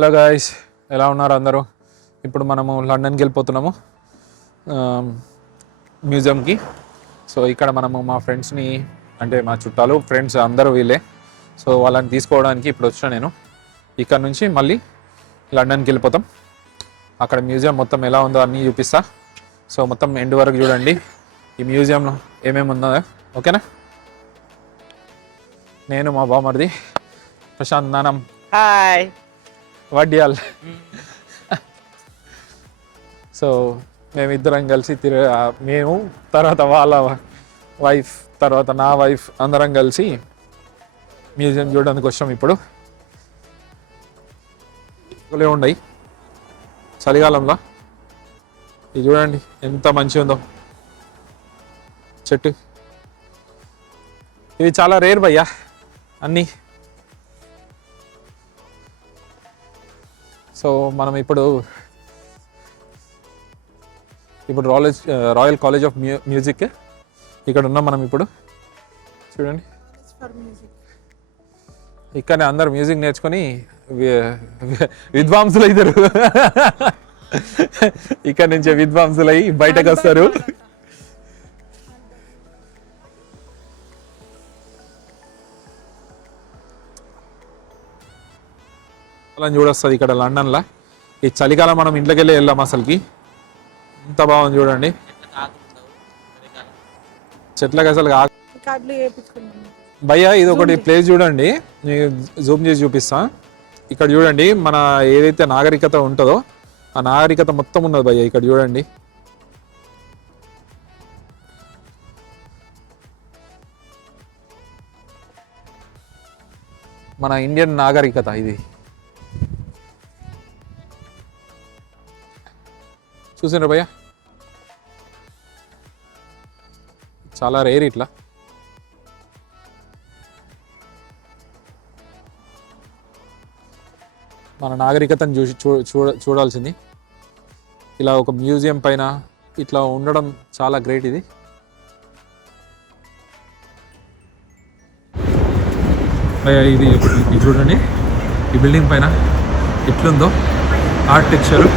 Hello guys, ఎలా ఉన్నారు అందరూ? ఇప్పుడు మనము లండన్కి వెళ్ళిపోతున్నాము మ్యూజియంకి. సో ఇక్కడ మనము మా ఫ్రెండ్స్ని, అంటే మా చుట్టాలు ఫ్రెండ్స్ అందరూ వీళ్ళే. సో వాళ్ళని తీసుకోవడానికి ఇప్పుడు వచ్చిన నేను. ఇక్కడ నుంచి మళ్ళీ లండన్కి వెళ్ళిపోతాం. అక్కడ మ్యూజియం మొత్తం ఎలా ఉందో అన్నీ చూపిస్తా. సో మొత్తం ఎండ్ వరకు చూడండి ఈ మ్యూజియంలో ఏమేమి ఉందో, ఓకేనా? నేను మా బామర్ది ప్రశాంత్ నానం. హాయ్ వడ్డియాల్. సో మేమిద్దరం కలిసి మేము తర్వాత వాళ్ళ వైఫ్ తర్వాత నా వైఫ్ అందరం కలిసి మ్యూజియం చూడడానికి వచ్చాం. ఇప్పుడు ఉన్నాయి చలికాలంలో. ఇది చూడండి ఎంత మంచిగా ఉందో చెట్టు. ఇవి చాలా రేర్ భయ్యా అన్నీ. సో మనం ఇప్పుడు రాయల్ కాలేజ్ ఆఫ్ మ్యూజిక్ ఇక్కడ ఉన్నాం మనం ఇప్పుడు. చూడండి ఇక్కడనే అందరు మ్యూజిక్ నేర్చుకొని విద్వాంసులు అవుతారు. ఇక్కడ నుంచే విద్వాంసులు అయ్యి బయటకు వస్తారు. చూడొస్తుంది ఇక్కడ లండన్లో. ఈ చలికాలం మనం ఇంట్లోకి వెళ్ళి వెళ్ళాం అసలుకి. ఎంత బాగుంది చూడండి చెట్లకి అసలు. భయ్యా ఇది ఒకటి ప్లేస్ చూడండి, జూమ్ చేసి చూపిస్తా. ఇక్కడ చూడండి మన ఏదైతే నాగరికత ఉంటుందో ఆ నాగరికత మొత్తం ఉన్నది భయ్యా. ఇక్కడ చూడండి మన ఇండియన్ నాగరికత ఇది. చూసారా భయ్యా, చాలా రేర్ ఇట్లా. మన నాగరికతను చూసి చూడాల్సింది. ఇలా ఒక మ్యూజియం పైన ఇట్లా ఉండడం చాలా గ్రేట్. ఇది ఇది చూడండి ఈ బిల్డింగ్ పైన ఎట్లుందో ఆర్కిటెక్చరు.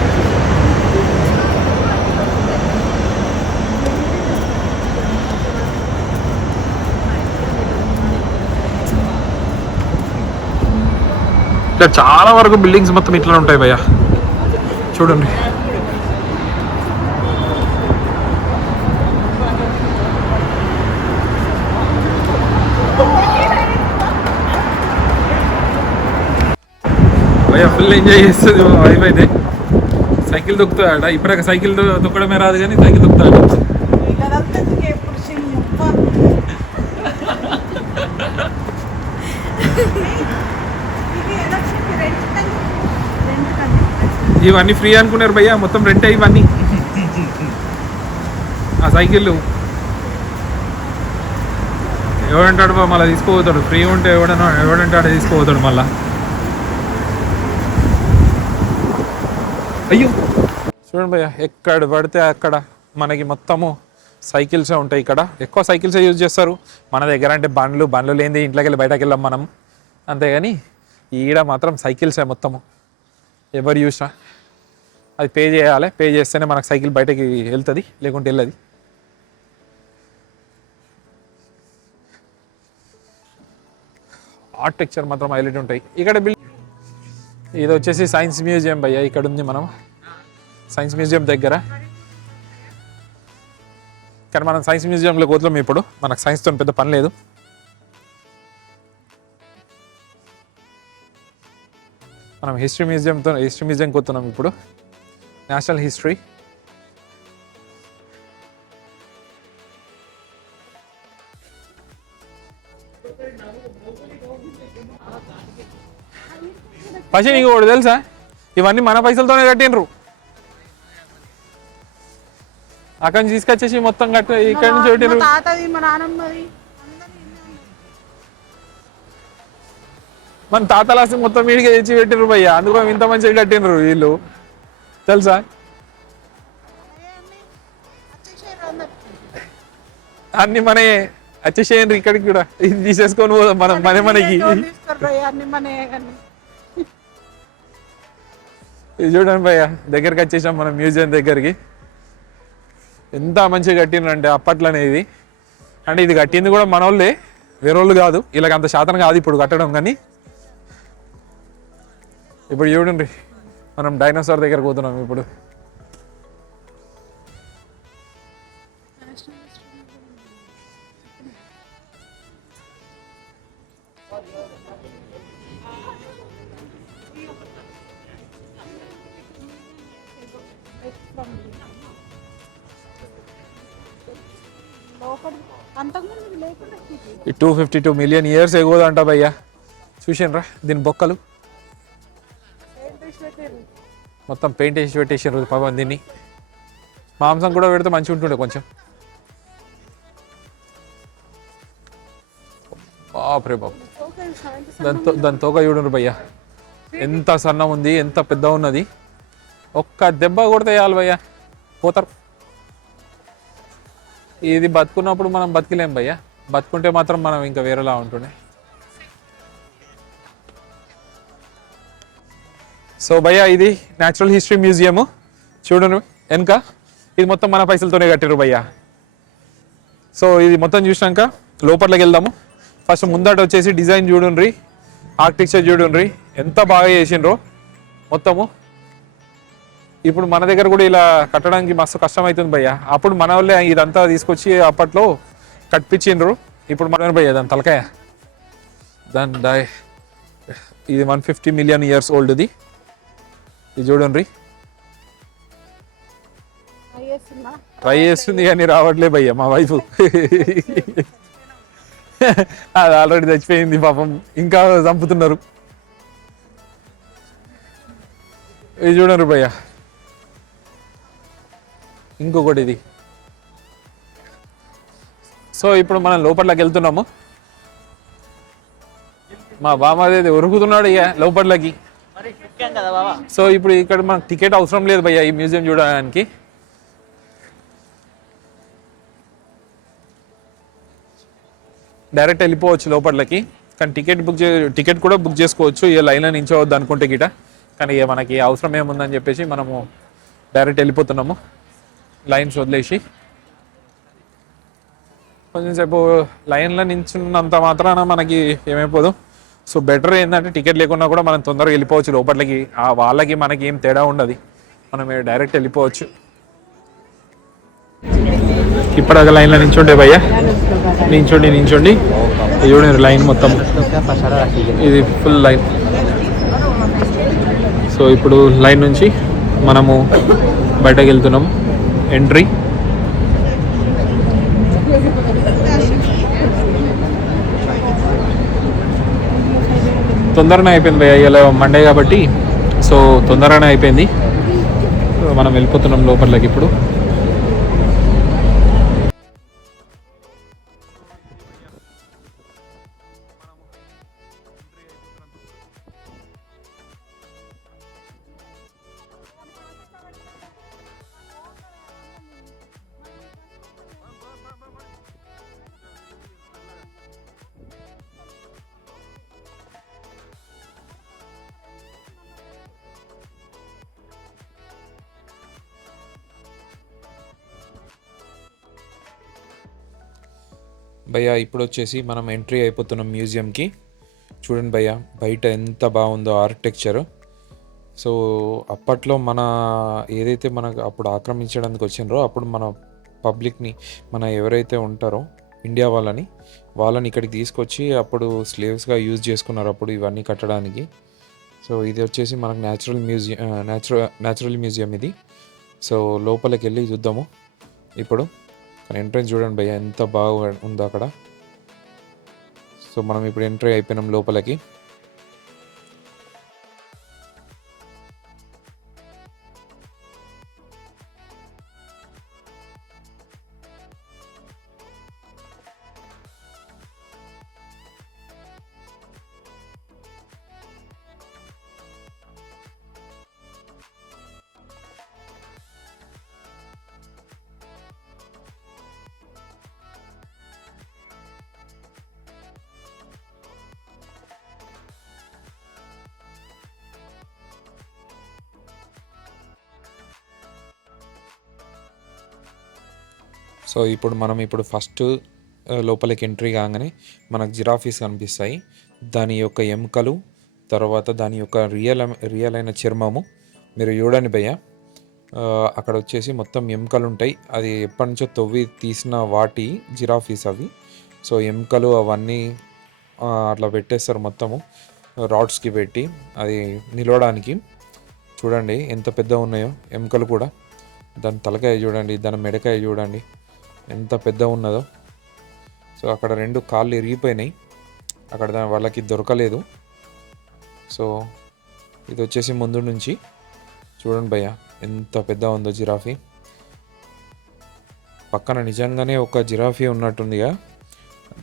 ఇక్కడ చాలా వరకు బిల్డింగ్స్ మొత్తం ఇట్లా ఉంటాయి భయ్యా. చూడండి భయ్యా ఫుల్ ఎంజాయ్ చేస్తుంది వైఫ్ అయితే. సైకిల్ దొక్కుతాడ, ఇప్పుడు సైకిల్ దొక్కడమే రాదు కానీ సైకిల్ దొక్కుతాడు. ఇవన్నీ ఫ్రీ అనుకున్నారు భయ్యా, మొత్తం రెంట్ ఇవన్నీ. ఆ సైకిళ్ళు ఎవడంటాడు మళ్ళీ తీసుకోపోతాడు. ఫ్రీ ఉంటే ఎవడంటాడు తీసుకోపోతాడు మళ్ళా. అయ్యో చూడండి భయ్యా, ఎక్కడ పడితే అక్కడ మనకి మొత్తము సైకిల్సే ఉంటాయి. ఇక్కడ ఎక్కువ సైకిల్సే యూజ్ చేస్తారు. మన దగ్గర అంటే బండ్లు లేనిది ఇంట్లోకి వెళ్ళి బయటకు వెళ్ళాం మనం, అంతేగాని ఈడ మాత్రం సైకిల్సే మొత్తము. ఎవరు చూసినా అది పే చేయాలి. పే చేస్తేనే మనకు సైకిల్ బయటకి వెళ్తుంది, లేకుంటే వెళ్ళదు. ఆర్కిటెక్చర్ మాత్రం హైలైట్ ఉంటాయి ఇక్కడ. ఇది వచ్చేసి సైన్స్ మ్యూజియం భయ్యా. ఇక్కడ ఉంది మనం సైన్స్ మ్యూజియం దగ్గర. కానీ మనం సైన్స్ మ్యూజియంలో పోతున్నాం ఇప్పుడు. మనకు సైన్స్తో పెద్ద పని లేదు. మనం హిస్టరీ మ్యూజియంకి పోతున్నాం ఇప్పుడు. National history. పచ్చి నీకు ఒకటి తెలుసా, ఇవన్నీ మన పైసలతోనే కట్టినరు. అక్కడి నుంచి తీసుకొచ్చేసి మొత్తం ఇక్కడ నుంచి పెట్టినరు. మన తాతలాసి మొత్తం వీడికి తెచ్చి పెట్టినరు భయ్యా. అందుకో ఇంత మంచిగా కట్టినరు వీళ్ళు, తెలుసా? అన్ని మనే వచ్చేసేయండి ఇక్కడికి కూడా. ఇది తీసేసుకొని పోదాం మనం మనకి. ఇది చూడండి భయ్య, దగ్గరికి వచ్చేసాం మనం మ్యూజియం దగ్గరికి. ఎంత మంచిగా కట్టిండ్రంటే అప్పట్లోనే ఇది. అంటే ఇది కట్టింది కూడా మన వాళ్ళే, వేరే వాళ్ళు కాదు. ఇలాగ అంత శాతం కాదు ఇప్పుడు కట్టడం. కానీ ఇప్పుడు చూడండి, మనం డైనోసార్ దగ్గరకు పోతున్నాం ఇప్పుడు. ఈ 252 మిలియన్ ఇయర్స్ ఎగోదంట భయ్యా. చూసాను రా దీని బొక్కలు మొత్తం పెయింట్ వేసి పెట్టేసారు పాపం. దీన్ని మాంసం కూడా పెడితే మంచిగా ఉంటుండే కొంచెం. బాప్రే బాబు, దాని తోక చూడండి భయ్యా, ఎంత సన్నం ఉంది, ఎంత పెద్ద ఉన్నది. ఒక్క దెబ్బ కొడితే చాలు భయ్యా, పోతారు. ఇది బతుకున్నప్పుడు మనం బతికలేం భయ్యా, బతుకుంటే మాత్రం మనం ఇంకా వేరేలా ఉంటుండే. సో భయ్యా, ఇది న్యాచురల్ హిస్టరీ మ్యూజియము చూడండి వెనక. ఇది మొత్తం మన పైసలతోనే కట్టారు భయ్యా. సో ఇది మొత్తం చూసినాక లోపట్లోకి వెళ్దాము. ఫస్ట్ ముందట వచ్చేసి డిజైన్ చూడండి, ఆర్కిటెక్చర్ చూడండి, ఎంత బాగా చేసిండ్రో మొత్తము. ఇప్పుడు మన దగ్గర కూడా ఇలా కట్టడానికి మస్తు కష్టం అవుతుంది భయ్య. అప్పుడు మన వాళ్ళే ఇదంతా తీసుకొచ్చి అప్పట్లో కట్టించిండ్రు. ఇప్పుడు మన భయ్య దాని తలకాయ, ఇది 150 మిలియన్ ఇయర్స్ ఓల్డ్ది. ఇది చూడండి, ట్రై చేస్తుంది కానీ రావట్లే భయ్య మా వైఫ్. అది ఆల్రెడీ చచ్చిపోయింది పాపం, ఇంకా చంపుతున్నారు. ఇది చూడండి భయ్య, ఇంకొకటి ఇది. సో ఇప్పుడు మనం లోపట్లోకి వెళ్తున్నాము. మా బామ్మది ఉరుకుతున్నాడు ఇక లోపట్లోకి. సో ఇప్పుడు ఇక్కడ మనకు టికెట్ అవసరం లేదు భయ్య ఈ మ్యూజియం చూడడానికి. డైరెక్ట్ వెళ్ళిపోవచ్చు లోపట్లోకి. కానీ టికెట్ కూడా బుక్ చేసుకోవచ్చు ఇక లైన్లో నించోవద్దు అనుకుంటే గిట. కానీ ఇక మనకి అవసరం ఏముందని చెప్పేసి మనము డైరెక్ట్ వెళ్ళిపోతున్నాము లైన్స్ వదిలేసి. కొంచెం సేపు లైన్లో నించున్నంత మాత్రాన మనకి ఏమైపోదు. సో బెటర్ ఏంటంటే టికెట్ లేకున్నా కూడా మనం తొందరగా వెళ్ళిపోవచ్చు లోపట్లకి. వాళ్ళకి మనకి ఏం తేడా ఉండదు, మనం డైరెక్ట్ వెళ్ళిపోవచ్చు. ఇప్పటిదాకా లైన్లో నించుంటే భయ్య, నించోండి చూడండి లైన్ మొత్తం, ఇది ఫుల్ లైన్. సో ఇప్పుడు లైన్ నుంచి మనము బయటకు వెళ్తున్నాము. ఎంట్రీ తొందరనే అయిపోయింది భయ్య, ఇలా మండే కాబట్టి. సో తొందరగానే అయిపోయింది. మనం వెళ్ళిపోతున్నాం లోపలికి ఇప్పుడు. భయ్య ఇప్పుడు వచ్చేసి మనం ఎంట్రీ అయిపోతున్నాం మ్యూజియంకి. చూడండి భయ్య, బయట ఎంత బాగుందో ఆర్కిటెక్చర్. సో అప్పట్లో మన ఏదైతే మనకు అప్పుడు ఆక్రమించడానికి వచ్చిండ్రో, అప్పుడు మన పబ్లిక్ని, మన ఎవరైతే ఉంటారో ఇండియా వాళ్ళని ఇక్కడికి తీసుకొచ్చి అప్పుడు స్లేవ్స్గా యూజ్ చేసుకున్నారు అప్పుడు ఇవన్నీ కట్టడానికి. సో ఇది వచ్చేసి మనకు న్యాచురల్ మ్యూజియం ఇది. సో లోపలికి వెళ్ళి చూద్దాము ఇప్పుడు. కానీ ఎంట్రెన్స్ చూడండి భయ్య ఎంత బాగా ఉందో అక్కడ. సో మనం ఇప్పుడు ఎంట్రీ అయిపోయినాం లోపలికి. సో ఇప్పుడు ఫస్ట్ లోపలికి ఎంట్రీ కాగానే మనకు జిరాఫీస్ కనిపిస్తాయి. దాని యొక్క ఎముకలు, తర్వాత దాని యొక్క రియల్ అయిన చర్మము మీరు చూడండి భయ్య. అక్కడ వచ్చేసి మొత్తం ఎముకలు ఉంటాయి. అది ఎప్పటి నుంచో తవ్వి తీసిన వాటి జిరాఫీస్ అవి. సో ఎముకలు అవన్నీ అట్లా పెట్టేస్తారు మొత్తము రాడ్స్కి పెట్టి అది నిలవడానికి. చూడండి ఎంత పెద్దగా ఉన్నాయో ఎముకలు కూడా. దాని తలకాయ చూడండి, దాని మెడకాయ చూడండి ఎంత పెద్దగా ఉన్నదో. సో అక్కడ 2 కాళ్ళు ఇరిగిపోయినాయి, అక్కడ వాళ్ళకి దొరకలేదు. సో ఇది వచ్చేసి ముందు నుంచి చూడండి భయ్య ఎంత పెద్దగా ఉందో జిరాఫీ. పక్కన నిజంగానే ఒక జిరాఫీ ఉన్నట్టుందిగా,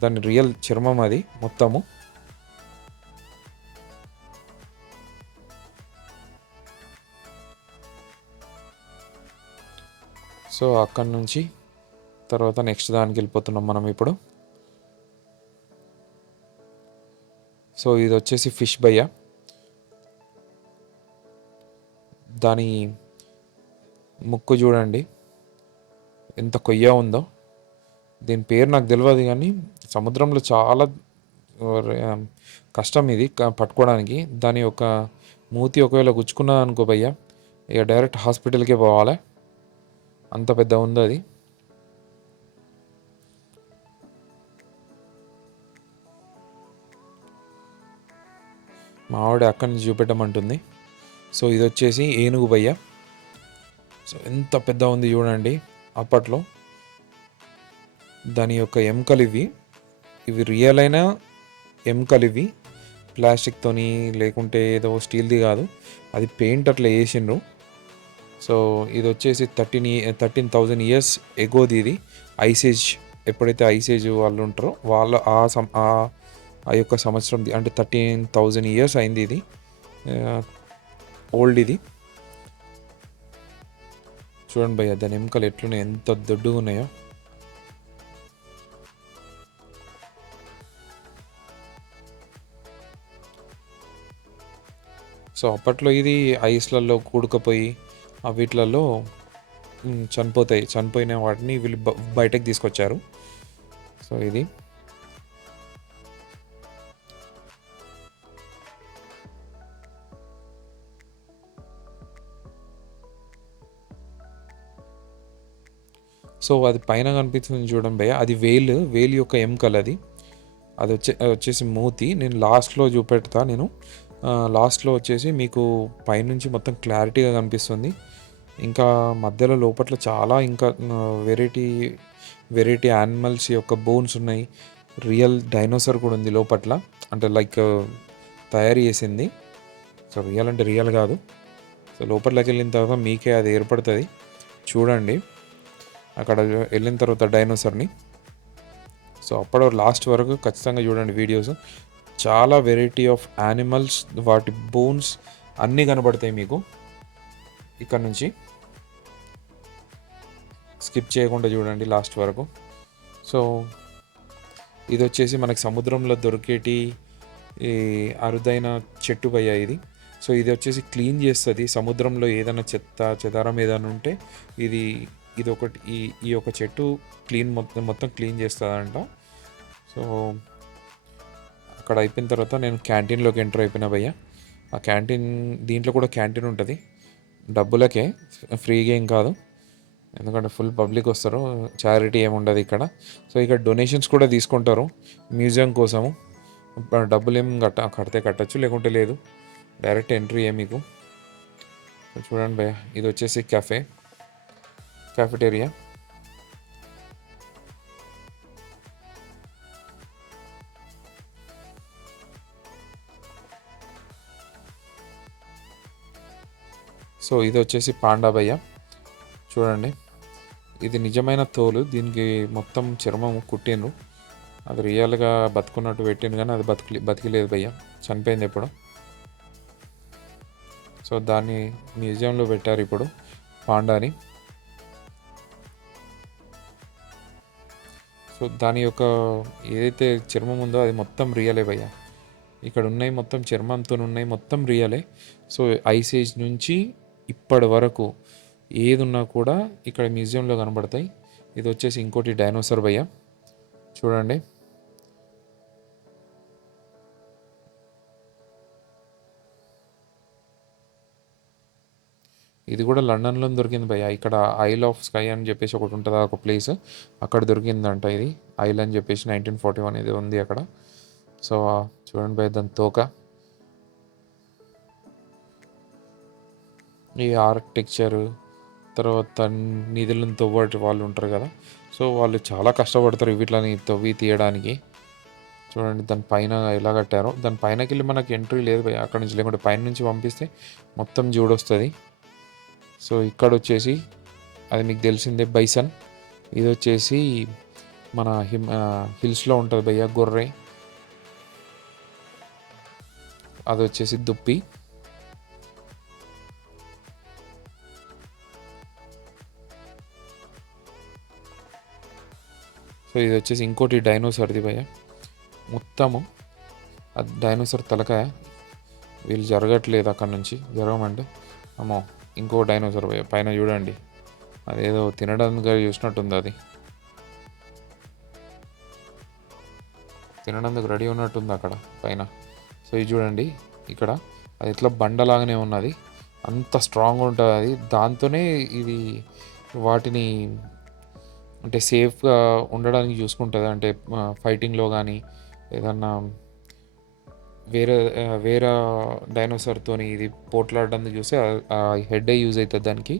దాని రియల్ చర్మం అది మొత్తము. సో అక్కడి నుంచి తర్వాత నెక్స్ట్ దానికి వెళ్ళిపోతున్నాం మనం ఇప్పుడు. సో ఇది వచ్చేసి ఫిష్ భయ్య. దాని ముక్కు చూడండి ఎంత కొయ్య ఉందో. దీని పేరు నాకు తెలియదు, కానీ సముద్రంలో చాలా కష్టం ఇది పట్టుకోవడానికి. దాని యొక్క మూతి ఒకవేళ గుచ్చుకున్నది అనుకో భయ్య, ఇక డైరెక్ట్ హాస్పిటల్కే పోవాలి, అంత పెద్ద ఉంది అది. మా ఆవిడ అక్కడి నుంచి చూపెట్టమంటుంది. సో ఇది వచ్చేసి ఏనుగు భయ్య. సో ఎంత పెద్ద ఉంది చూడండి. అప్పట్లో దాని యొక్క ఎముకలు ఇవి రియల్ అయిన ఎముకలు ఇవి, ప్లాస్టిక్తోని లేకుంటే ఏదో స్టీల్ది కాదు, అది పెయింట్ అట్లా వేసిండ్రు. సో ఇది వచ్చేసి 13,000 ఇయర్స్ ఎగోది ఇది. ఐసేజ్, ఎప్పుడైతే ఐసేజ్ వాళ్ళు ఉంటారో వాళ్ళ ఆ యొక్క సంవత్సరం, అంటే 13,000 ఇయర్స్ అయింది ఇది, ఓల్డ్ ఇది. చూడండి భయ్య దాని ఎముకలు ఎట్లున్నాయి, ఎంత దొడ్డుగా ఉన్నాయో. సో అప్పట్లో ఇది ఐస్లలో కూడుకుపోయి వీటిలలో చనిపోయిన వాటిని వీళ్ళు బయటకు తీసుకొచ్చారు. సో ఇది సో అది పైన కనిపిస్తుంది చూడండి భయ్య, అది వేలు యొక్క ఎముకలు అది. అది వచ్చేసి మూతి. నేను లాస్ట్లో చూపెడతా. లాస్ట్లో వచ్చేసి మీకు పైనుంచి మొత్తం క్లారిటీగా కనిపిస్తుంది. ఇంకా మధ్యలో లోపల చాలా ఇంకా వెరైటీ యానిమల్స్ యొక్క బోన్స్ ఉన్నాయి. రియల్ డైనోసార్ కూడా ఉంది లోపల, అంటే లైక్ తయారు చేసింది. సో రియల్ అంటే రియల్ కాదు. సో లోపలికి వెళ్ళిన తర్వాత మీకే అది ఏర్పడుతుంది. చూడండి అక్కడ వెళ్ళిన తర్వాత డైనోసార్ని. సో అప్పటి లాస్ట్ వరకు ఖచ్చితంగా చూడండి వీడియోస్. చాలా వెరైటీ ఆఫ్ యానిమల్స్, వాటి బోన్స్ అన్నీ కనబడతాయి మీకు. ఇక్కడ నుంచి స్కిప్ చేయకుండా చూడండి లాస్ట్ వరకు. సో ఇది వచ్చేసి మనకి సముద్రంలో దొరికేటి ఈ అరుదైన చెట్టు భయ్య ఇది. సో ఇది వచ్చేసి క్లీన్ చేస్తుంది సముద్రంలో ఏదైనా చెదారం ఏదైనా ఉంటే ఇది ఒకటి ఈ యొక్క చెట్టు మొత్తం క్లీన్ చేస్తుందంట. సో అక్కడ అయిపోయిన తర్వాత నేను క్యాంటీన్లోకి ఎంటర్ అయిపోయినా భయ్య. ఆ క్యాంటీన్, దీంట్లో కూడా క్యాంటీన్ ఉంటుంది, డబ్బులకే, ఫ్రీగా ఏం కాదు, ఎందుకంటే ఫుల్ పబ్లిక్ వస్తారు, చారిటీ ఏమి ఉండదు ఇక్కడ. సో ఇక్కడ డొనేషన్స్ కూడా తీసుకుంటారు మ్యూజియం కోసము. డబ్బులు ఏం కడితే కట్టచ్చు, లేకుంటే లేదు, డైరెక్ట్ ఎంట్రీ మీకు. చూడండి భయ్య, ఇది వచ్చేసి క్యాఫెటేరియా. సో ఇది వచ్చేసి పాండా భయ్య. చూడండి ఇది నిజమైన తోలు, దీనికి మొత్తం చర్మం కుట్టిండ్రు. అది రియల్గా బతుకున్నట్టు పెట్టిండు, కానీ అది బతికిలేదు భయ్య, చనిపోయింది ఎప్పుడు. సో దాన్ని మ్యూజియంలో పెట్టారు ఇప్పుడు పాండాని. సో దాని యొక్క ఏదైతే చర్మం ఉందో అది మొత్తం రియలే భయ్య. ఇక్కడ ఉన్నాయి మొత్తం చర్మంతో ఉన్నాయి, మొత్తం రియలే. సో ఐస్ ఏజ్ నుంచి ఇప్పటి వరకు ఏది ఉన్నా కూడా ఇక్కడ మ్యూజియంలో కనబడతాయి. ఇది వచ్చేసి ఇంకోటి డైనోసార్ భయ్య, చూడండి. ఇది కూడా లండన్లో దొరికింది భయ్య. ఇక్కడ ఐల్ ఆఫ్ స్కై అని చెప్పేసి ఒకటి ఉంటుంది, ఒక ప్లేస్, అక్కడ దొరికిందంట. ఇది ఐల్ అని చెప్పేసి 1941 ఇది ఉంది అక్కడ. సో చూడండి భయ్య దాని తోక. ఈ ఆర్కిటెక్చర్, తర్వాత నిధులను తవ్వటి వాళ్ళు ఉంటారు కదా, సో వాళ్ళు చాలా కష్టపడతారు వీటిని తవ్వి తీయడానికి. చూడండి దాని పైన ఎలా కట్టారో. దాని పైనకి వెళ్ళి మనకి ఎంట్రీ లేదు భయ్య అక్కడ నుంచి, లేకుంటే పైన నుంచి పంపిస్తే మొత్తం చూడొస్తుంది. సో ఇక్కడ వచ్చేసి అది మీకు తెలిసిందే బైసన్. ఇది వచ్చేసి మన హిల్స్లో ఉంటుంది భయ్య గొర్రె. అది వచ్చేసి దుప్పి. సో ఇది వచ్చేసి ఇంకోటి డైనోసార్ది భయ్య. మొత్తము అది డైనోసార్ తలకాయ. వీళ్ళు జరగట్లేదు అక్కడ నుంచి, జరగమంటే అమ్మో ఇంకో డైనోసార్ భయ్య పైన చూడండి. అదేదో తినడానికి చూసినట్టుంది, అది తినడానికి రెడీ ఉన్నట్టుంది అక్కడ పైన. సో ఇది చూడండి ఇక్కడ, అది ఎట్లా బండలాగానే ఉన్నది, అంత స్ట్రాంగ్ ఉంటుంది అది. దాంతోనే ఇది వాటిని అంటే సేఫ్గా ఉండడానికి చూసుకుంటుంది. అంటే ఫైటింగ్లో కానీ ఏదన్నా వేరే వేరే డైనోసార్తో ఇది పోట్లాడడానికి చూస్తే ఆ హెడ్ యూజ్ అవుతుంది దానికి.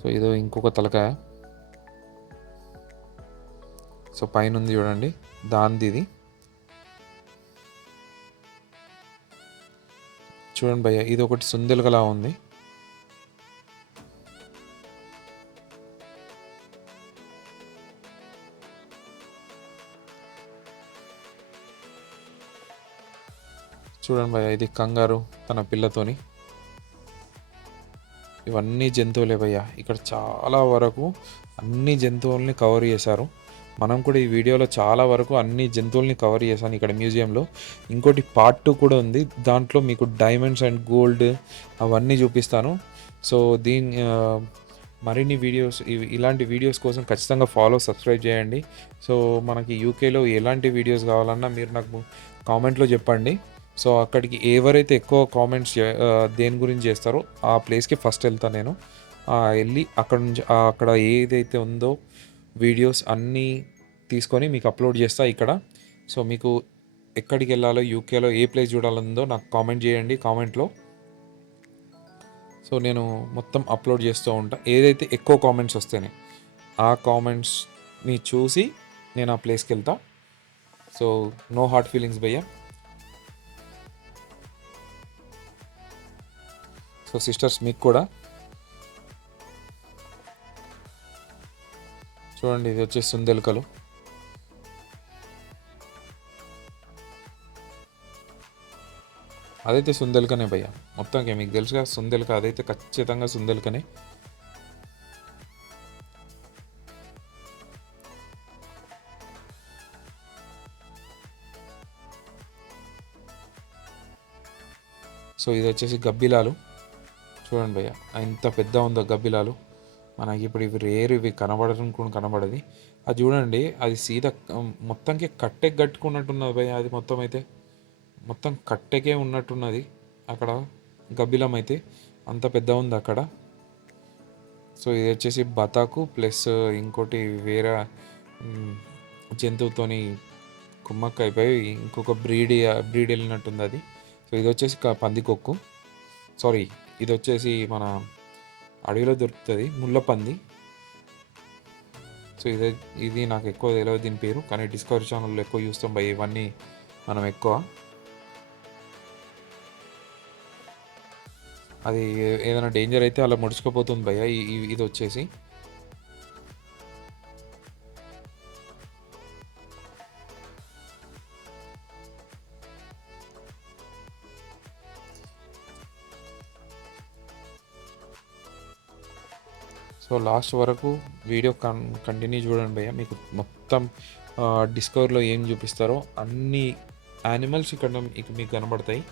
సో ఇదో ఇంకొక తలకాయ. సో పైన ఉంది చూడండి దాంది ఇది. చూడండి భయ్య ఇది ఒకటి సుందెలుగలా ఉంది. చూడండి భయ్య ఇది కంగారు తన పిల్లతోని. ఇవన్నీ జంతువులే భయ్య. ఇక్కడ చాలా వరకు అన్ని జంతువుల్ని కవర్ చేశారు. మనం కూడా ఈ వీడియోలో చాలా వరకు అన్ని జంతువుల్ని కవర్ చేశాను ఇక్కడ మ్యూజియంలో. ఇంకోటి పార్ట్ 2 కూడా ఉంది, దాంట్లో మీకు డైమండ్స్ అండ్ గోల్డ్ అవన్నీ చూపిస్తాను. సో మరిన్ని వీడియోస్ ఇలాంటి వీడియోస్ కోసం ఖచ్చితంగా సబ్స్క్రైబ్ చేయండి. సో మనకి యూకేలో ఎలాంటి వీడియోస్ కావాలన్నా మీరు నాకు కామెంట్లో చెప్పండి. సో అక్కడికి ఎవరైతే ఎక్కువ కామెంట్స్ దేని గురించి చేస్తారో ఆ ప్లేస్కి ఫస్ట్ వెళ్తాను నేను. వెళ్ళి అక్కడ నుంచి అక్కడ ఏదైతే ఉందో వీడియోస్ అన్నీ తీసుకొని మీకు అప్లోడ్ చేస్తా ఇక్కడ. సో మీకు ఎక్కడికి వెళ్ళాలో యూకేలో ఏ ప్లేస్ చూడాలందో నాకు కామెంట్ చేయండి కామెంట్లో. సో నేను మొత్తం అప్లోడ్ చేస్తూ ఉంటా, ఏదైతే ఎక్కువ కామెంట్స్ వస్తేనే ఆ కామెంట్స్ని చూసి నేను ఆ ప్లేస్కి వెళ్తా. సో నో హార్ట్ ఫీలింగ్స్ భయ్య. సో సిస్టర్స్ మీకు కూడా చూడండి, ఇది వచ్చేసి సుందెలుకలు. అదైతే సుందెలుకనే భయ్య మొత్తానికి, మీకు తెలుసుగా సుందెలుక, అదైతే ఖచ్చితంగా సుందెలుకనే. సో ఇది వచ్చేసి గబ్బిలాలు. చూడండి భయ్య ఎంత పెద్ద ఉందో గబ్బిలాలు. మనకి ఇప్పుడు ఇవి రేరు, ఇవి కనబడటం కూడా కనబడది. అది చూడండి అది సీదా మొత్తంకి కట్టెకి కట్టుకున్నట్టున్నది భయ్య. అది మొత్తం అయితే మొత్తం కట్టెకే ఉన్నట్టున్నది అక్కడ గబ్బిలం అయితే, అంత పెద్ద ఉంది అక్కడ. సో ఇది వచ్చేసి బతాకు ప్లస్ ఇంకోటి వేరే జంతువుతోని కుమ్మక్క అయిపోయి ఇంకొక బ్రీడ్ వెళ్ళినట్టుంది అది. సో ఇది వచ్చేసి పందికొక్కు, సారీ ఇది వచ్చేసి మన అడవిలో దొరుకుతుంది ముళ్ళపంది. సో ఇది నాకు ఎక్కువ తెలియదు దీని పేరు, కానీ డిస్కవరీ ఛానల్లో ఎక్కువ చూస్తాం భయ్ ఇవన్నీ మనం ఎక్కువ. అది ఏదైనా డేంజర్ అయితే అలా ముడుచుకుపోతుంది భయ్య. ఇది వచ్చేసి సో లాస్ట్ వరకు వీడియో కంటిన్యూ చూడండి భయ్య. మీకు మొత్తం డిస్కవరీలో ఏం చూపిస్తారో అన్ని యానిమల్స్ ఇక్కడ మీకు కనబడతాయి.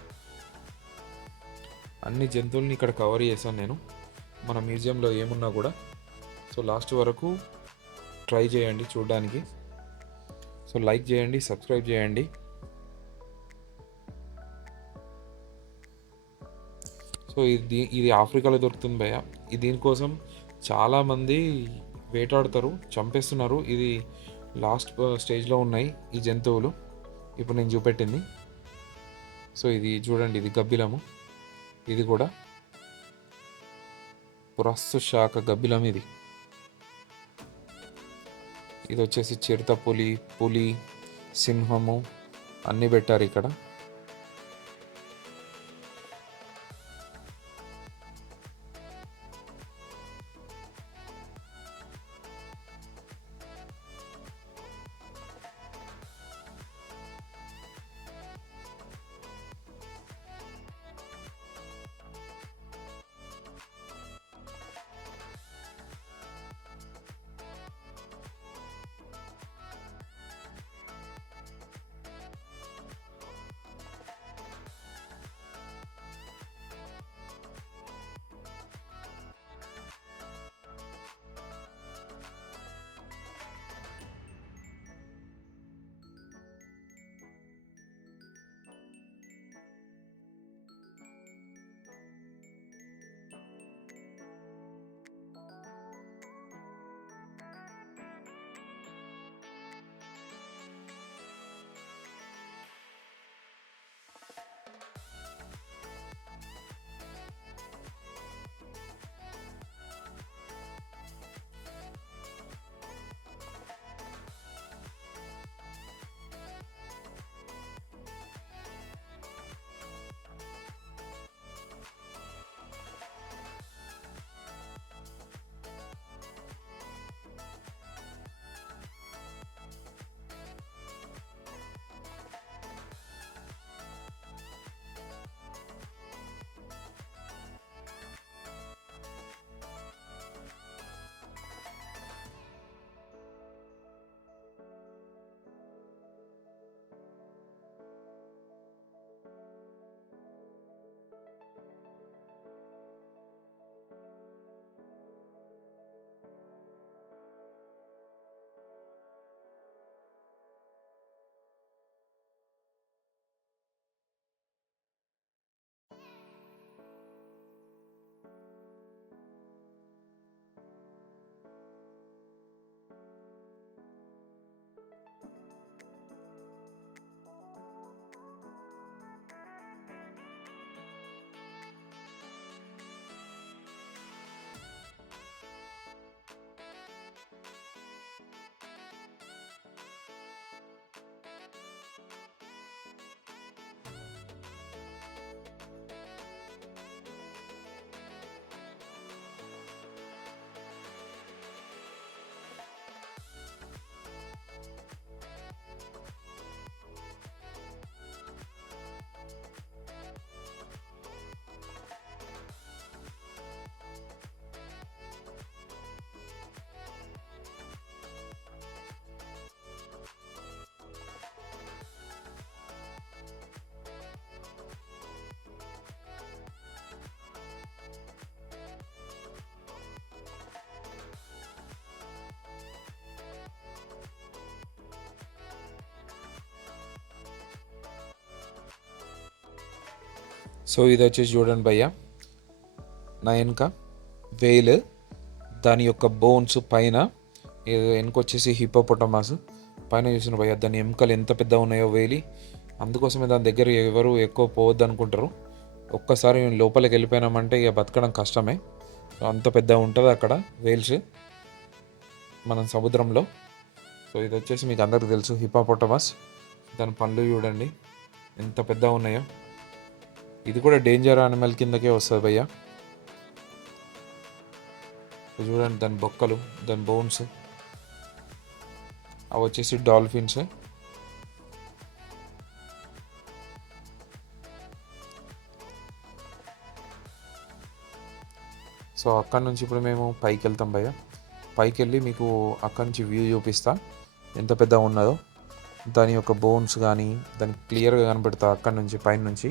అన్ని జంతువుల్ని ఇక్కడ కవర్ చేశాను నేను మన మ్యూజియంలో ఏమున్నా కూడా. సో లాస్ట్ వరకు ట్రై చేయండి చూడడానికి. సో లైక్ చేయండి, సబ్స్క్రైబ్ చేయండి. సో ఇది ఆఫ్రికాలో దొరుకుతుంది భయ్య. దీనికోసం చాలామంది వేటాడుతారు, చంపేస్తున్నారు. ఇది లాస్ట్ స్టేజ్లో ఉన్నాయి ఈ జంతువులు ఇప్పుడు నేను చూపెట్టింది. సో ఇది చూడండి, ఇది గబ్బిలము. ఇది కూడా పురస్సు శాఖ గబ్బిలం. ఇది వచ్చేసి చిరుత పులి, సింహము అన్నీ పెట్టారు ఇక్కడ. సో ఇది వచ్చేసి చూడండి భయ్య, నా వెనుక వేలు, దాని యొక్క బోన్స్ పైన వెనుకొచ్చేసి హిప్పోపొటమస్ పైన చూసిన భయ్య, దాని ఎముకలు ఎంత పెద్ద ఉన్నాయో వేలి. అందుకోసమే దాని దగ్గర ఎవరు ఎక్కువ పోవద్దు అనుకుంటారు. ఒక్కసారి లోపలికి వెళ్ళిపోయినామంటే ఇక బతకడం కష్టమే. సో అంత పెద్ద ఉంటుంది అక్కడ వేల్స్ మన సముద్రంలో. సో ఇది వచ్చేసి మీకు అందరికీ తెలుసు హిప్పోపొటమస్. దాని పళ్ళు చూడండి ఎంత పెద్ద ఉన్నాయో. ఇది కూడా డేంజర్ యానిమల్ కిందకే వస్తుంది భయ్య. చూడండి దాని బొక్కలు, దాని బోన్స్, అవి వచ్చేసి డాల్ఫిన్స్. సో అక్కడి నుంచి ఇప్పుడు మేము పైకి వెళ్తాం భయ్య. పైకి వెళ్ళి మీకు అక్కడి నుంచి వ్యూ చూపిస్తా ఎంత పెద్ద ఉన్నదో. దాని యొక్క బోన్స్ కానీ దానికి క్లియర్గా కనబడతా అక్కడి నుంచి, పైన నుంచి.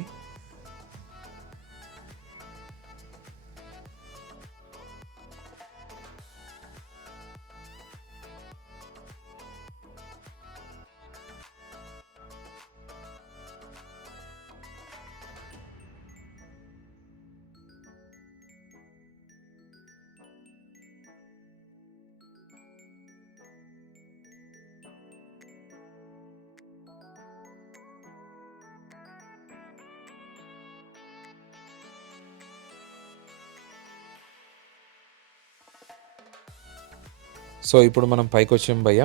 సో ఇప్పుడు మనం పైకి వచ్చాం భయ్య.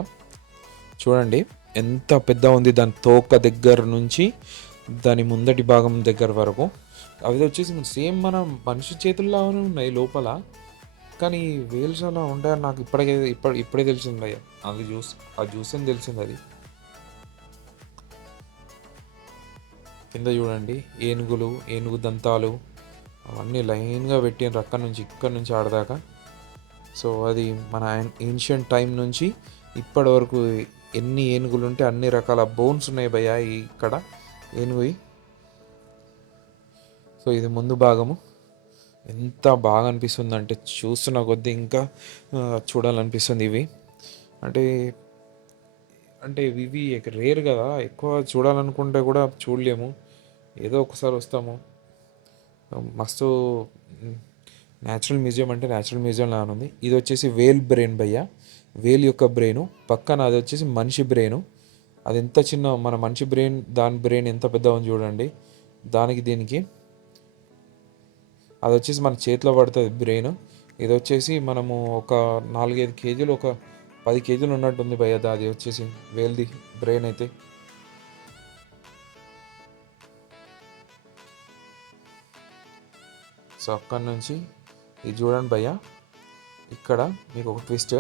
చూడండి ఎంత పెద్ద ఉంది, దాని తోక దగ్గర నుంచి దాని ముందటి భాగం దగ్గర వరకు. అవి వచ్చేసి సేమ్ మన మనిషి చేతుల్లానే ఉన్నాయి లోపల, కానీ వేల్స్ అలా ఉంటాయని నాకు ఇప్పుడే తెలిసింది భయ్య. అది చూస్తే తెలిసింది. అది కింద చూడండి ఏనుగు దంతాలు అవన్నీ లైన్గా పెట్టిన ఇక్కడ నుంచి ఆడదాకా. సో అది మన ఏన్షియంట్ టైం నుంచి ఇప్పటి వరకు ఎన్ని ఏనుగులు ఉంటే అన్ని రకాల బోన్స్ ఉన్నాయి భయ్య ఇక్కడ ఏనుగువి. సో ఇది ముందు భాగము. ఎంత బాగా అనిపిస్తుంది అంటే చూస్తున్న కొద్దీ ఇంకా చూడాలనిపిస్తుంది. ఇవి అంటే అంటే ఇవి రేర్ కదా, ఎక్కువ చూడాలనుకుంటే కూడా చూడలేము, ఏదో ఒకసారి వస్తాము. మస్తు న్యాచురల్ మ్యూజియం అంటే న్యాచురల్ మ్యూజియం లాగా ఉంది. ఇది వచ్చేసి వేల్ బ్రెయిన్ భయ్య, వేల్ యొక్క బ్రెయిన్. పక్కన అది వచ్చేసి మనిషి బ్రెయిన్. అది ఎంత చిన్న మన మనిషి బ్రెయిన్, దాని బ్రెయిన్ ఎంత పెద్ద ఉంది చూడండి. దీనికి అది వచ్చేసి మన చేతిలో పడుతుంది బ్రెయిన్. ఇది వచ్చేసి మనము ఒక 4-5 కేజీలు, ఒక 10 కేజీలు ఉన్నట్టుంది భయ్య. అది వచ్చేసి వేల్ది బ్రెయిన్ అయితే. సో అక్కడి నుంచి ఇది చూడండి భయ్య, ఇక్కడ మీకు ఒక ట్విస్ట్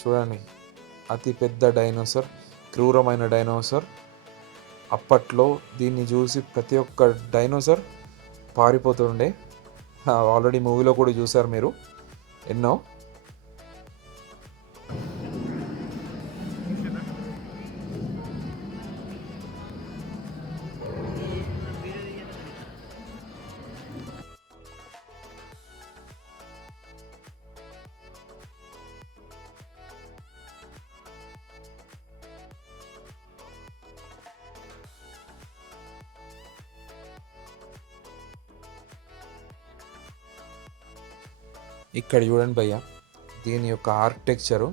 చూడండి. అతి పెద్ద డైనోసార్, క్రూరమైన డైనోసార్. అప్పట్లో దీన్ని చూసి ప్రతి ఒక్క డైనోసార్ పారిపోతుండే. ఆల్రెడీ మూవీలో కూడా చూసారు మీరు ఎన్నో. ఇక్కడ చూడండి భయ్య, దీని యొక్క ఆర్కిటెక్చరు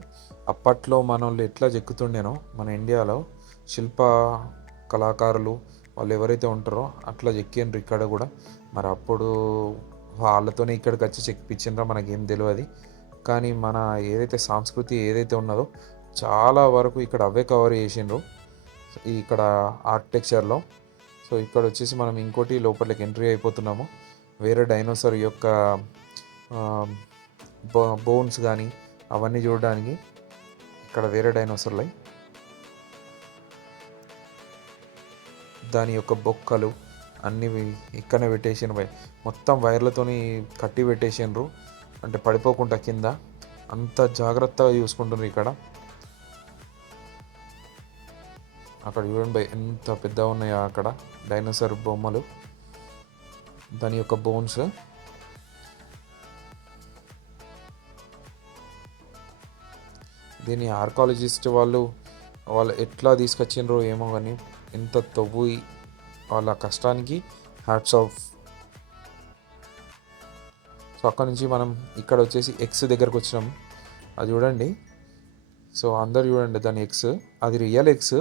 అప్పట్లో మనోళ్ళు ఎట్లా చెక్కుతుండేనో, మన ఇండియాలో శిల్ప కళాకారులు వాళ్ళు ఎవరైతే ఉంటారో అట్లా చెక్కిండ్రు ఇక్కడ కూడా. మరి అప్పుడు వాళ్ళతోనే ఇక్కడికి వచ్చి చెక్కిపించిండ్రో మనకేం తెలియదు, కానీ మన ఏదైతే సంస్కృతి ఏదైతే ఉన్నదో చాలా వరకు ఇక్కడ అవే కవర్ చేసిండ్రు ఇక్కడ ఆర్కిటెక్చర్లో. సో ఇక్కడ వచ్చేసి మనం ఇంకోటి లోపలికి ఎంట్రీ అయిపోతున్నాము. వేరే డైనోసార్ యొక్క బోన్స్ కానీ అవన్నీ చూడడానికి ఇక్కడ వేరే డైనోసార్లు, దాని యొక్క బొక్కలు అన్నీ ఇక్కడనే పెట్టేసిండ్రు. మొత్తం వైర్లతోని కట్టి పెట్టేసిండ్రు, అంటే పడిపోకుండా కింద. అంత జాగ్రత్తగా చూసుకుంటున్నారు ఇక్కడ. అక్కడ చూడండి ఎంత పెద్దగా ఉన్నాయో అక్కడ డైనోసార్ బొమ్మలు, దాని యొక్క బోన్స్. దీన్ని ఆర్కాలజిస్ట్ వాళ్ళు ఎట్లా తీసుకొచ్చిండ్రో ఏమో కానీ ఎంత తవ్వి వాళ్ళ కష్టానికి హ్యాట్స్ ఆఫ్. సో అక్కడ నుంచి మనం ఇక్కడ వచ్చేసి ఎగ్స్ దగ్గరకు వచ్చినాం. అది చూడండి. సో అందరు చూడండి దాని ఎగ్స్, అది రియల్ ఎగ్స్.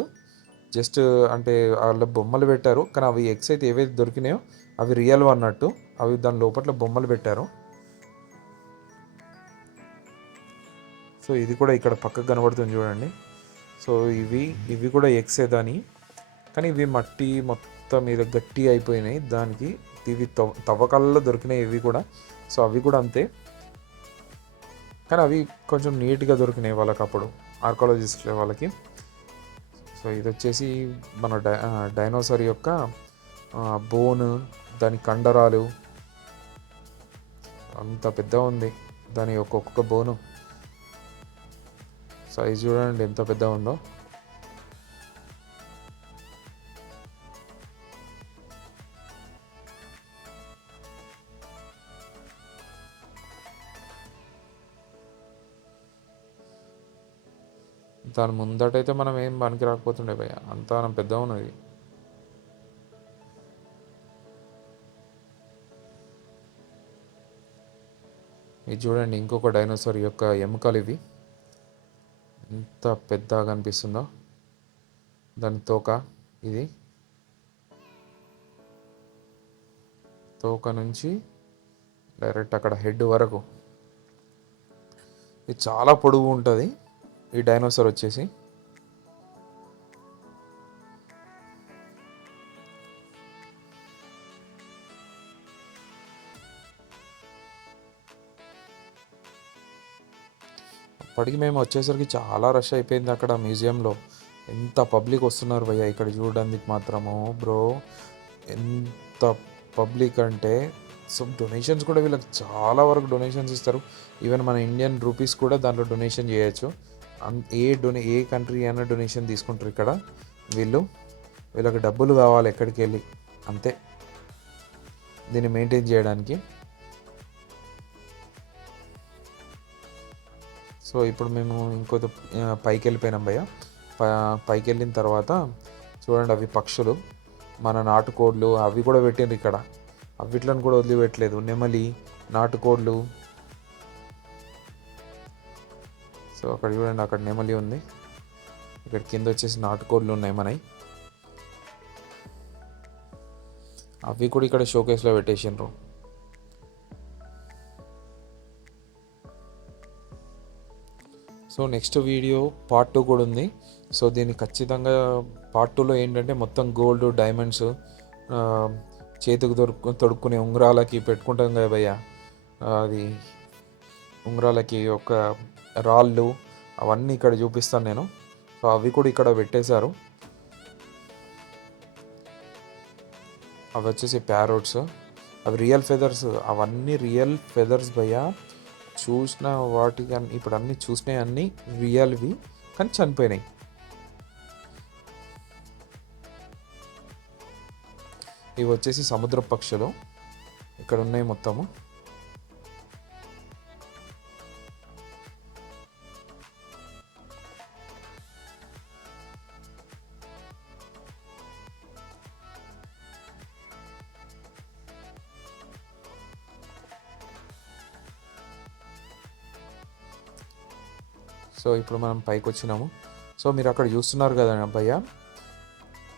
జస్ట్ అంటే వాళ్ళ బొమ్మలు పెట్టారు, కానీ అవి ఎగ్స్ అయితే ఏవైతే దొరికినాయో అవి రియల్ అన్నట్టు. అవి దాని లోపల బొమ్మలు పెట్టారు. సో ఇది కూడా ఇక్కడ పక్కకు కనబడుతుంది చూడండి. సో ఇవి కూడా ఎగ్సే దాని, కానీ ఇవి మట్టి మొత్తం మీద గట్టి అయిపోయినాయి దానికి. ఇవి తవ్వకాలలో దొరికినాయి ఇవి కూడా. సో అవి కూడా అంతే, కానీ అవి కొంచెం నీట్గా దొరికినాయి వాళ్ళకి అప్పుడు, ఆర్కాలజిస్ట్ వాళ్ళకి. సో ఇది వచ్చేసి మన డైనోసార్ యొక్క బోన్, దాని కండరాలు అంత పెద్దగా ఉంది దాని ఒక్కొక్క బోను. సైజ్ చూడండి ఎంత పెద్ద ఉందో. దాని ముందటైతే మనం ఏం పనికి రాకపోతుండే భయ్య, అంతా మనం పెద్దగా ఉన్నది. ఇది చూడండి ఇంకొక డైనోసార్ యొక్క ఎముకలు ఇవి, ఎంత పెద్దగా అనిపిస్తుందో. దాని తోక, ఇది తోక నుంచి డైరెక్ట్ అక్కడ హెడ్ వరకు ఇది చాలా పొడవు ఉంటుంది ఈ డైనోసార్ వచ్చేసి. అప్పటికి మేము వచ్చేసరికి చాలా రష్ అయిపోయింది అక్కడ మ్యూజియంలో. ఎంత పబ్లిక్ వస్తున్నారు భయ్య ఇక్కడ చూడడానికి మాత్రము బ్రో, ఎంత పబ్లిక్ అంటే. సో డొనేషన్స్ కూడా వీళ్ళకి చాలా వరకు డొనేషన్స్ ఇస్తారు. ఈవెన్ మన ఇండియన్ రూపీస్ కూడా దాంట్లో డొనేషన్ చేయొచ్చు. ఏ కంట్రీ అయినా డొనేషన్ తీసుకుంటారు ఇక్కడ వీళ్ళకి డబ్బులు కావాలి ఎక్కడికి వెళ్ళి, అంతే దీన్ని మెయింటైన్ చేయడానికి. సో ఇప్పుడు మేము ఇంకొక పైకి వెళ్ళిపోయినాం భయ్య. పైకి వెళ్ళిన తర్వాత చూడండి అవి పక్షులు, మన నాటుకోడ్లు అవి కూడా పెట్టిండ్రు ఇక్కడ. అవిట్లను కూడా వదిలిపెట్టలేదు. నెమలి, నాటుకోడ్లు. సో అక్కడ చూడండి, అక్కడ నెమలి ఉంది, ఇక్కడ కింద వచ్చేసి నాటుకోడ్లు ఉన్నాయి మనవి. అవి కూడా ఇక్కడ షోకేస్లో పెట్టేసిండ్రు. సో నెక్స్ట్ వీడియో పార్ట్ 2 కూడా ఉంది. సో దీన్ని ఖచ్చితంగా పార్ట్ 2లో ఏంటంటే మొత్తం గోల్డ్, డైమండ్స్, చేతికి తొడుక్కునే ఉంగరాలకి పెట్టుకుంటాం కదా భయ్య, అది ఉంగరాలకి ఒక రాళ్ళు అవన్నీ ఇక్కడ చూపిస్తాను నేను. సో అవి కూడా ఇక్కడ పెట్టేశారు. అవి వచ్చేసి ప్యారోట్స్, అవి రియల్ ఫెదర్స్, అవన్నీ రియల్ ఫెదర్స్ భయ్య. చూసిన వాటికి ఇప్పుడు అన్నీ చూసినవి అన్నీ రియల్వి, కానీ చనిపోయినాయి. ఇవి వచ్చేసి సముద్ర పక్షులు ఇక్కడ ఉన్నాయి మొత్తము. సో ఇప్పుడు మనం పైకి వచ్చినాము. సో మీరు అక్కడ చూస్తున్నారు కదా భయ్య,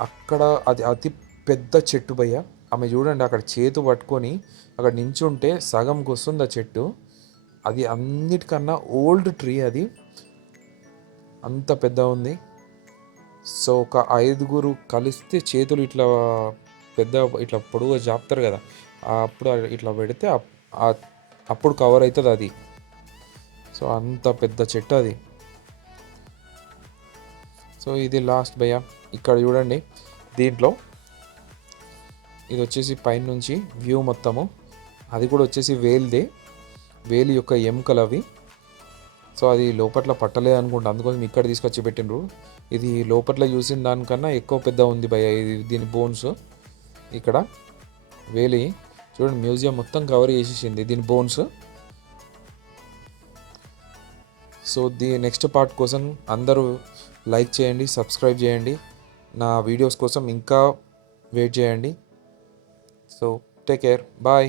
అక్కడ అది అతి పెద్ద చెట్టు భయ్య. ఆమె చూడండి అక్కడ చేతు పట్టుకొని అక్కడ నించుంటే సగంకి వస్తుంది ఆ చెట్టు. అది అన్నిటికన్నా ఓల్డ్ ట్రీ, అది అంత పెద్ద ఉంది. సో ఒక 5గురు కలిస్తే చేతులు ఇట్లా పెద్ద ఇట్లా పొడుగు జాపుతారు కదా, అప్పుడు ఇట్లా పెడితే అప్పుడు కవర్ అవుతుంది అది. సో అంత పెద్ద చెట్టు అది. సో ఇది లాస్ట్ భయ్య. ఇక్కడ చూడండి, దీంట్లో ఇది వచ్చేసి పైన నుంచి వ్యూ మొత్తము. అది కూడా వచ్చేసి వేలి యొక్క ఎముకలు అవి. సో అది లోపట్ల పట్టలేదు అనుకుంటా, అందుకోసం ఇక్కడ తీసుకొచ్చి పెట్టిండ్రు. ఇది లోపట్ల చూసిన దానికన్నా ఎక్కువ పెద్ద ఉంది భయ్య ఇది, దీని బోన్స్. ఇక్కడ వేలి చూడండి, మ్యూజియం మొత్తం కవర్ చేసేసింది దీని బోన్స్. సో నెక్స్ట్ పార్ట్ కోసం అందరూ లైక్ చేయండి, సబ్స్క్రైబ్ చేయండి, నా వీడియోస్ కోసం ఇంకా వెయిట్ చేయండి. So take care, bye.